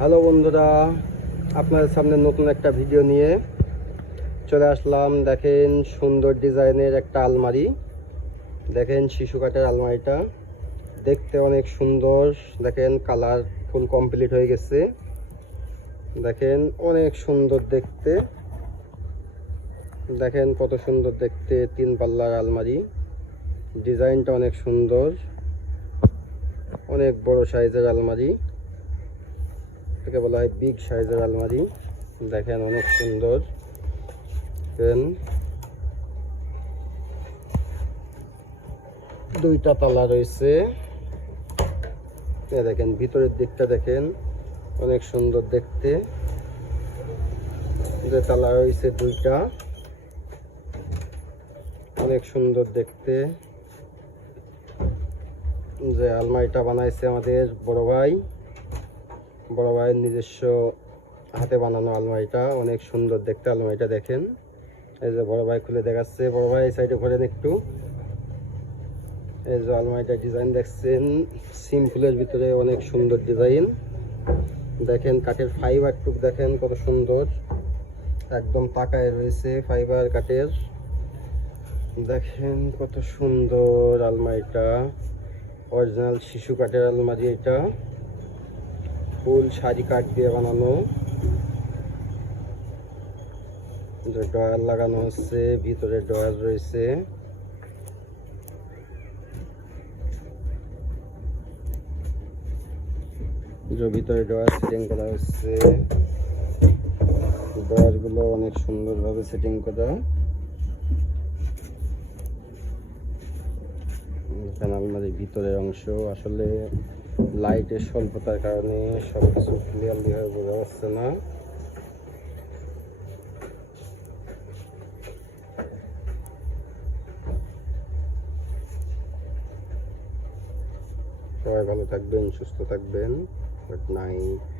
Hello বন্ধুরা, আপনাদের সামনে নতুন একটা ভিডিও নিয়ে চলে আসলাম। দেখেন সুন্দর ডিজাইনের একটা আলমারি। দেখেন শিশু কাঠের আলমারিটা দেখতে অনেক সুন্দর। দেখেন কালার ফুল কমপ্লিট হয়ে গেছে। দেখেন অনেক সুন্দর দেখতে। দেখেন কত সুন্দর দেখতে, 3 পাল্লার আলমারি। ডিজাইনটা অনেক সুন্দর, অনেক বড় সাইজের আলমারি, এটাকে বলা হয় বিগ সাইজের আলমারি। দেখেন অনেক সুন্দর। দুইটা তালা রয়েছে। দেখেন ভিতরের দিকটা দেখেন অনেক সুন্দর দেখতে। যে তালা রয়েছে দুইটা, অনেক সুন্দর দেখতে। যে আলমারিটা বানাইছে আমাদের বড় ভাইয়ের নিজস্ব হাতে বানানো আলমারিটা। অনেক সুন্দর দেখতে আলমারিটা। দেখেন এই যে বড় ভাই খুলে দেখাচ্ছে। বড় ভাই এই সাইডে ঘোরেন একটু। এই যে আলমারিটা ডিজাইন দেখছেন, সিম্পলের ভিতরে অনেক সুন্দর ডিজাইন। দেখেন কাঠের ফাইবার টুক দেখেন কত সুন্দর, একদম তাকায় রয়েছে ফাইবার কাঠের। দেখেন কত সুন্দর আলমারিটা, অরিজিনাল শিশু কাঠের আলমারি। এটা ফুল সারি কাঠ দিয়ে বানানো। যে ডয়ার লাগানো হচ্ছে, ভিতরে ডয়ার রয়েছে। ভিতরে ডয়ার সেটিং করা হচ্ছে। ডয়ার গুলো অনেক সুন্দরভাবে সেটিং করা। এখানে আলমারির ভিতরের অংশ, আসলে লাইটের স্বল্পতার কারণে সবকিছু ক্লিয়ারলি ভাবে বোঝা যাচ্ছে না। সবাই ভালো থাকবেন, সুস্থ থাকবেন। Good night.